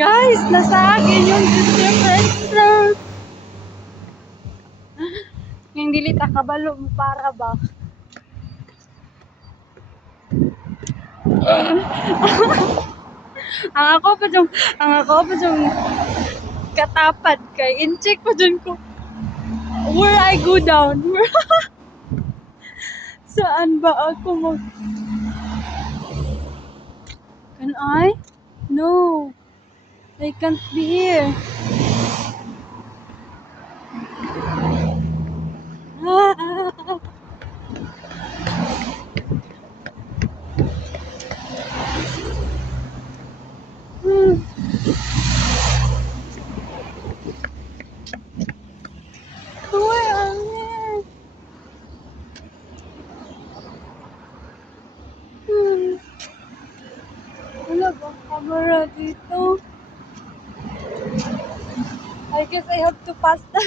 Guys, nasa akin yung difference. Yung dili ta kabalo mo para ba? ang ako pa yung katapad kay in-check pa dun ko where I go down. Saan ba ako mag... Can I? No. I can't be here. Where are we? Wala bang camera dito? I guess I have to pass the...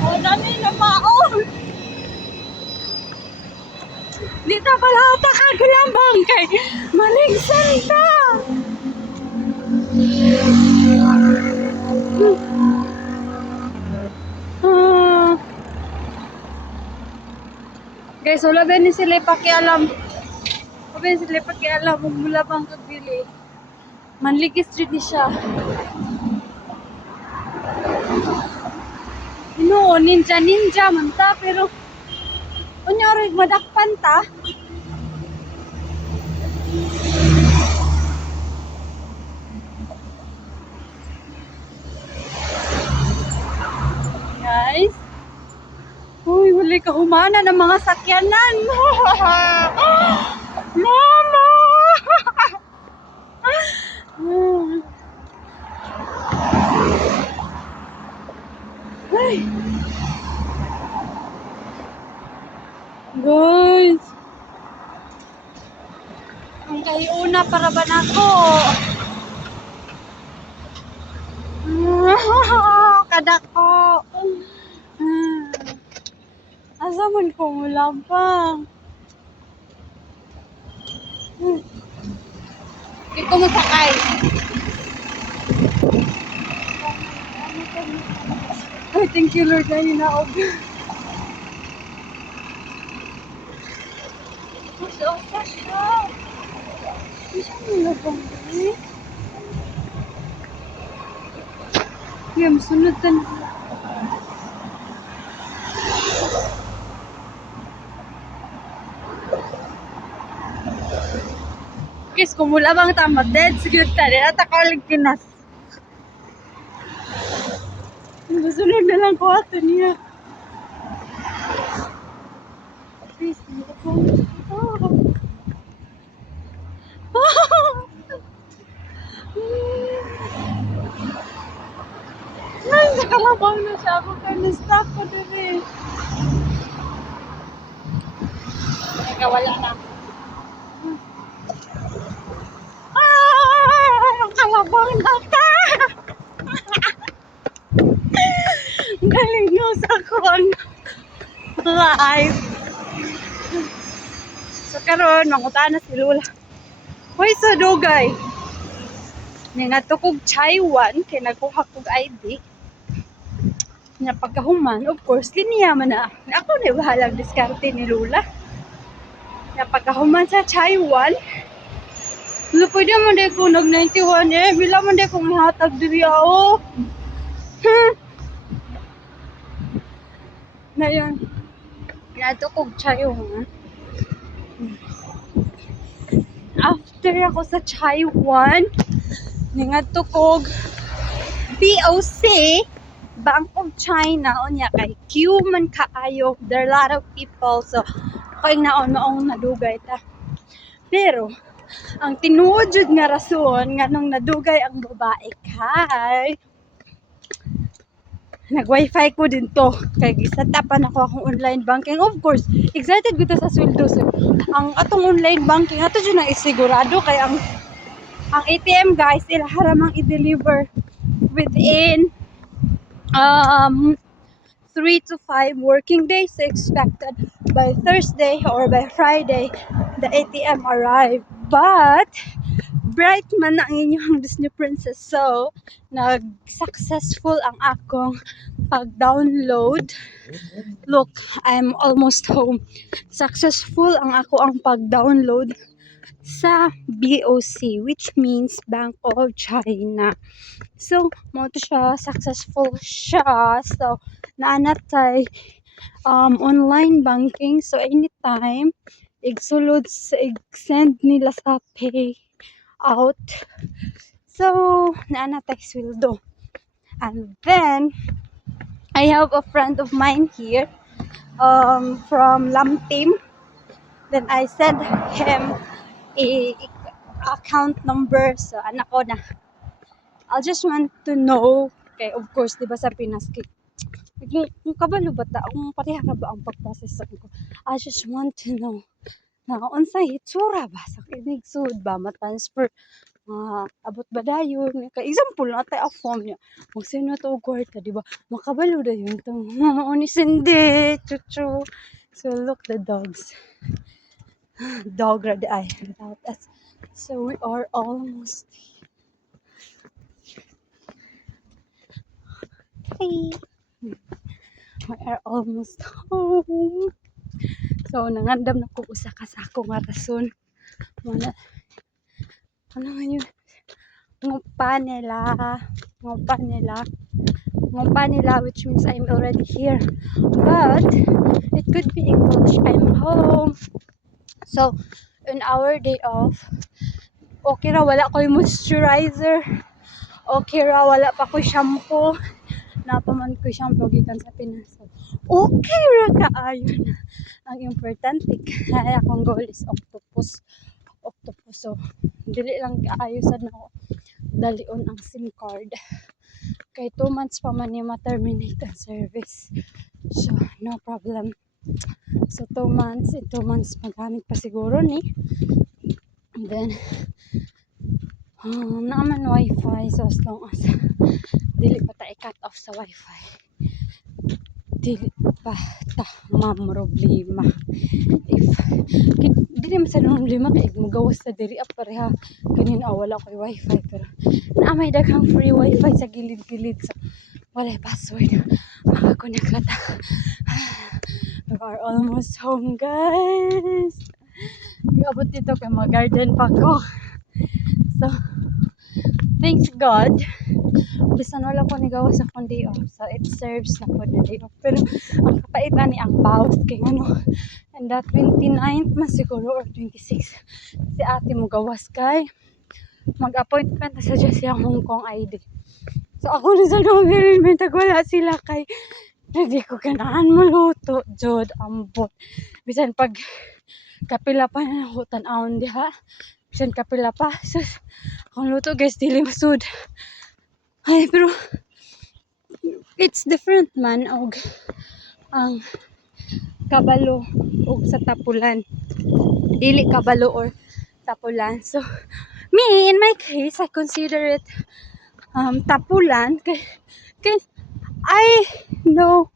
Oh, dami na maon. Dito pala ata kagulambang kay Maligsan ta. Guys, wala ba ni sila pakialam? Wala ba ni sila pakialam kung mula bang kagbili? Manligi Street ni siya. No, ninja man ta, pero kunyari madakpan ta. Guys, uy, wala kahumana ng mga sakyanan. Mama! Ay. Guys, ang kahiuna para ba nako? Kadako. Asa man ko mulambang? Hindi ko masakay. Ay, thank you Lord na hinaog. Masya siya. Masya mulambang eh. Yan, sunod na. Kis, kumula bang tama? Dead, siguro tali. Natakalig Pinas. Sunod na lang ko ato niya. Please, hindi ko. Ay, nakalabang na siya ako kaya na-stop ko din eh. Nakawala na. Nakalabang na ka! Galing nyo sa kon. Live. So karon mangutan na si Lula. Hoy sa dugay. Ni natukog Taiwan kay nagkuha kog ID. Na pagkahuman, of course, linya man na. Ako na bahalang diskarte ni Lula. Na pagkahuman sa Taiwan, pwede man din ko nag-91 eh. Bila man din kong ihatag diri ako. Na yun. Natukog Taiwan. After ako sa Taiwan, ningatukog BOC, Bank of China, onya kay Q man kaayo. There are a lot of people, so kay naon maong nadugay ta. Pero ang tinuod jud nga rason nga nung nadugay ang babae kay nag-wifi ko din to kay gisatapan ako akong online banking. Of course, excited ko ta sa sweldo. So, ang atong online banking ato jud nang isigurado kay ang ATM guys ilaharamang i-deliver within 3 to 5 working days expected. By Thursday or by Friday, the ATM arrive. But bright man na ang inyong Disney Princess. So, nag-successful ang akong pag-download. Look, I'm almost home. Successful ang pag-download sa BOC, which means Bank of China. So, mo to siya, successful siya. So, naanatay online banking. So, anytime, send nila sa pay out. So, naanatay sweldo. And then, I have a friend of mine here from Lamtim. Then I sent him a account number. So, anak ko na. I just want to know, okay, of course, di ba sa Pinas, kung kabalo ba ta, kung pareha ba ang pag-process ko. I just want to know na unsay hitsura ba sa kinig sud ba ma-transfer abot ba dayon ka example na tay a form niya kung sino to og kwarta di ba makabalo dayon tong mao ni Cindy chuchu. So look the dogs dog red eye without us. So we are almost hey. We are almost home. So nangandam na ko usa ka sa akong rason mana ano nga yun ngupa nila which means I'm already here, but it could be English. I'm home. So on our day off, okay ra wala ko'y moisturizer, okay ra wala pa ko'y shampoo, napaman ko shampoo gikan sa Pinas. Okay ra kaayo na. Ang importante kaya akong goal is octopus. So dili lang kaayo sad nako dalion ang SIM card kay 2 months pa man ni ma-terminate ang service. So no problem. So 2 months magamit pa siguro ni. And then naman wifi, so as long as dili pa ta i-cut off sa wifi, dili pa ta problema. If dili man sa problema kay magawas sa diri pareha kanin wala ko'y wifi pero na may daghang free wifi sa gilid-gilid, so wala password makakonect na ta. We are almost home, guys. Iabot dito kay mga garden pa ko. So thanks God, bisan wala ko nigawa sa day off, so it serves na po na day off. Pero ang kapaitan ni ang pause kay ano, and that 29th man siguro or 26 si ate mo gawas kay mag-appointment na sa siya Hong Kong ID. So ako na sa government wala sila kay hindi ko ganahan maluto jod ambot. Bisan pag kapila pa na ako tan-awon diha, bisan kapila pa sus akong luto guys dili masud. Ay pero it's different man og ang kabalo og sa tapulan, dili kabalo or tapulan. So me in my case I consider it tapulan kay I know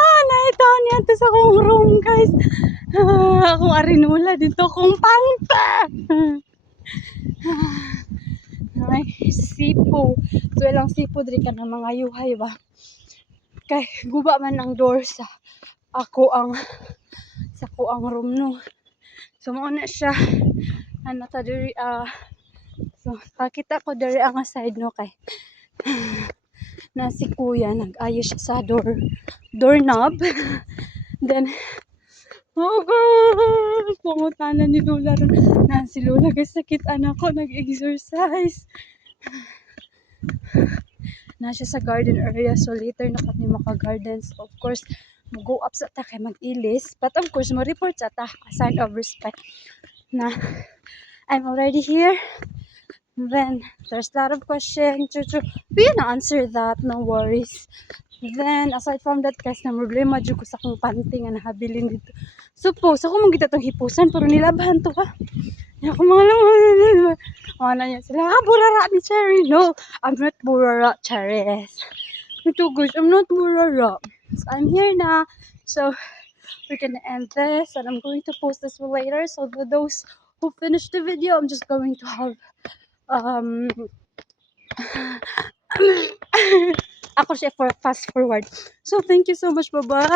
naitaw niya to sa akong room, guys. Akong arinula dito akong pangpa. Ay sipo, so ilang sipo diri ka ng mga yuhay ba kay guba man ang door sa ako ang room no. So mo na siya ano ta diri so pakita ko diri ang side no kay na si kuya nag-ayos siya sa doorknob. Then pangutanan ni Lola na si Lola guys sakit anak ko nag-exercise na siya sa garden area, so later na kami maka-garden. So of course go up sa ta kay mag-ilis, but of course mo report sa ta a sign of respect na I'm already here. Then there's a lot of questions. We can answer that, no worries. Then aside from that guys, na problema jud ko sa akong panty nga nahabilin dito. Suppose ako mong kita tong hipusan pero nilabahan to ha. Ako mga ano niya sila, burara ni Cherry. No, I'm not burara, Cherries. Ito guys, I'm not burara. So I'm here now. So we're gonna end this, and I'm going to post this later. So for those who finished the video, I'm just going to have um ako siya for fast forward. So thank you so much. Bye bye.